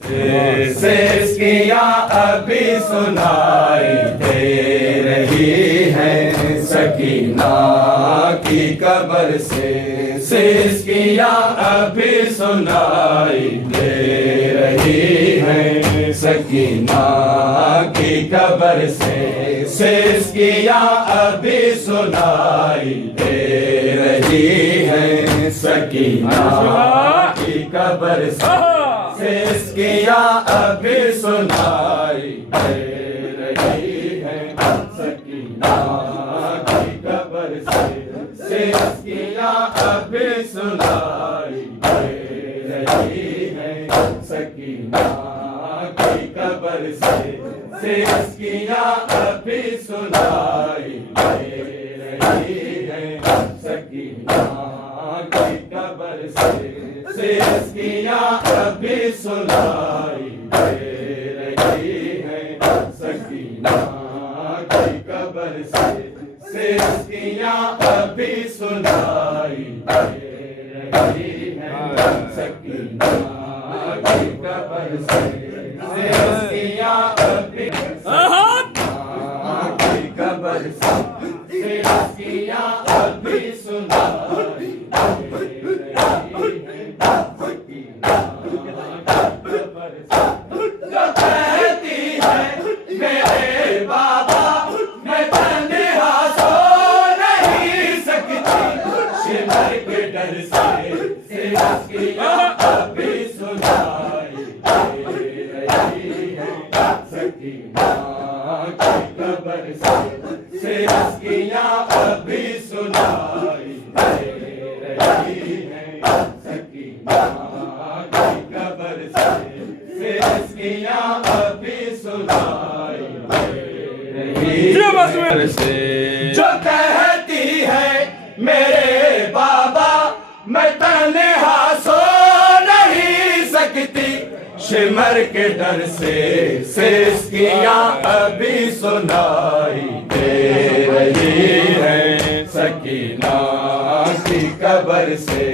सिसकियाँ अभी सुनाई दे रही है सकीना की कब्र से। सिसकियाँ अभी सुनाई दे रही है सकीना की कब्र से। सिसकियाँ अभी सुनाई दे रही है सकीना की कब्र से। सिसकियाँ अभी सुनाई दे रही है सकीना की कब्र से। सिसकियाँ अभी सुनाई दे रही है सकीना की कब्र से। सिसकियाँ अभी सुनाई दे रही है सकीना की कब्र से। सिसकियाँ अभी सुनाई दे रही है सकीना की कब्र से। सिसकियाँ अभी सुनाई दे रही है सकीना की कब्र से। सिसकियाँ अभी की कब्र से। सिसकियाँ अभी सुनाई सिसकियाँ अभी सुनाई दे रही है सकीना की कब्र से। सिसकियाँ अभी सुनाई दे रही है जो कहती है मेरे बाबा मैं तन्हा सो नहीं सकती शिमर के डर से। सिसकियाँ अभी सुनाई दे रही है सकीना की कब्र से।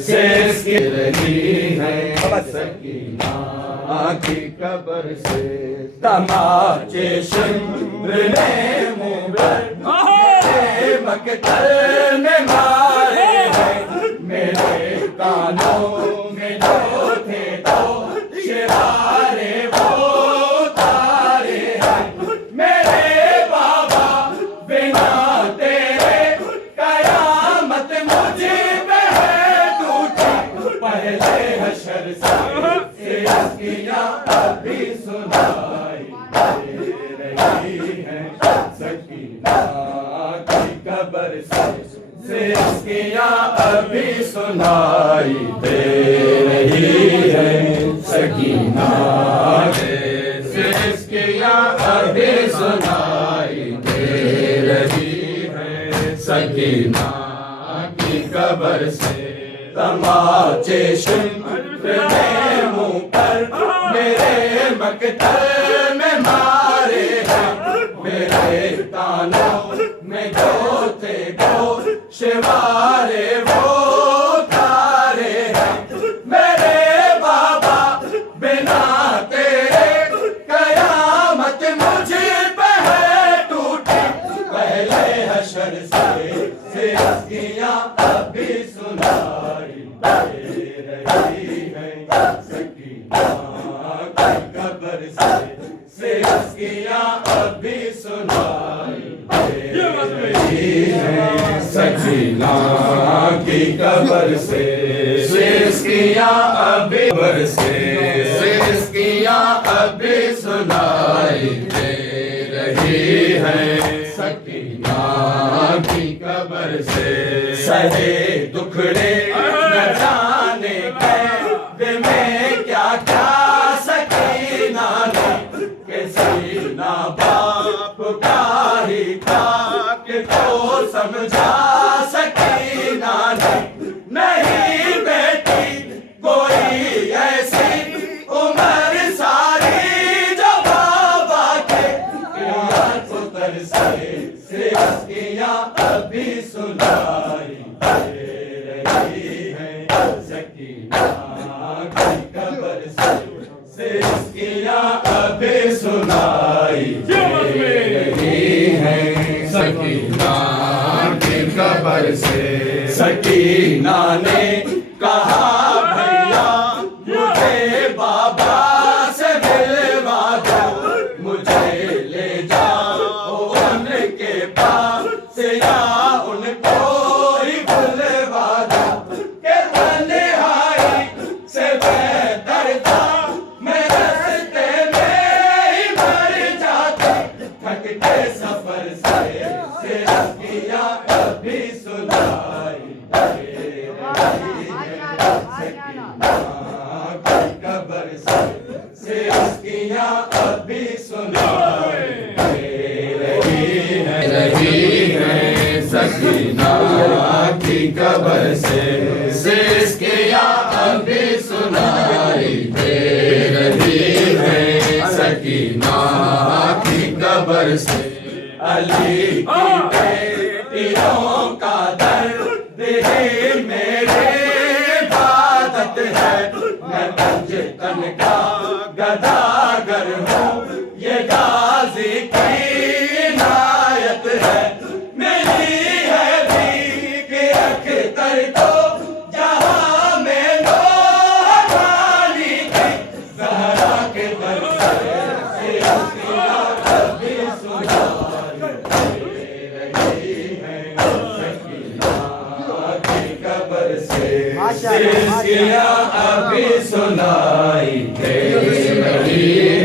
सिसकियाँ रही है सकीना की कब्र से। तमाचे शिमर ने मुँह पर मकतल में मारे हैं। मेरे कानों में जो थे तो शिरारे वो तारे हैं। मेरे बाबा बिना तेरे कयामत मुझे पे टूटी पहले हशर से। सिसकियाँ अभी सुनाई दे रही है सकीना की कब्र से। सिसकियाँ अभी सुनाई दे रही है सकीना के। सिसकियाँ अभी सुनाई दे रही है सकीना की कब्र से। तमाचे शिमर ने मुँह पर मेरे मकतल में मारे हैं। मेरे तानों में जो थे वो शिवारे वो तारे हैं। मेरे बाबा बिना तेरे कयामत मुझे पे टूटी पहले हशर से। सिसकियाँ अभी सुनाई दे रही है सकीना की कब्र से। सिसकियाँ अभी सुनाई दे रही है सकीना की कब्र से। सिसकियाँ अभी कब्र से। सिसकियाँ अभी सुनाई दे रही है सकीना की कब्र से। सहे दुखड़े न जाने कैद में क्या क्या सकीना ने के सीना बाप का ही था कि तो समझा सकीना ने। नहीं बेटी कोई ऐसी उम्र सारी जो बाबा के पुत्र से। सिसकियाँ अभी सुनाई दे रही सकीना ने कहा भैया मुझे बाबा से मिलवा दो, मुझे ले जाओ उनके पास या उनको ही बुलवा दो। के तन्हाई से बेहतर था मैं रास्ते में ही मर जाता, थक के सफर से सकिया अभी सुनाई दे रही है, सकीना की कब्र से सकिया अभी सुनाई दे रही है, सकीना की कब्र से सकिया अभी सुनाई दे रही है, सकीना की कब्र से। अली की बेटियों का दर्द है मेरे इबादत है, मैं पंजतन का गदागर हूँ ये गाजी की इनायत है, मेरी है भीख अख्तर को जहाँ में लो हमारी थी, ज़हरा के दर से सकीना कभी सुनाई दे रही है, सकीना की कब्र से सकिया अभी सुनाई दे रही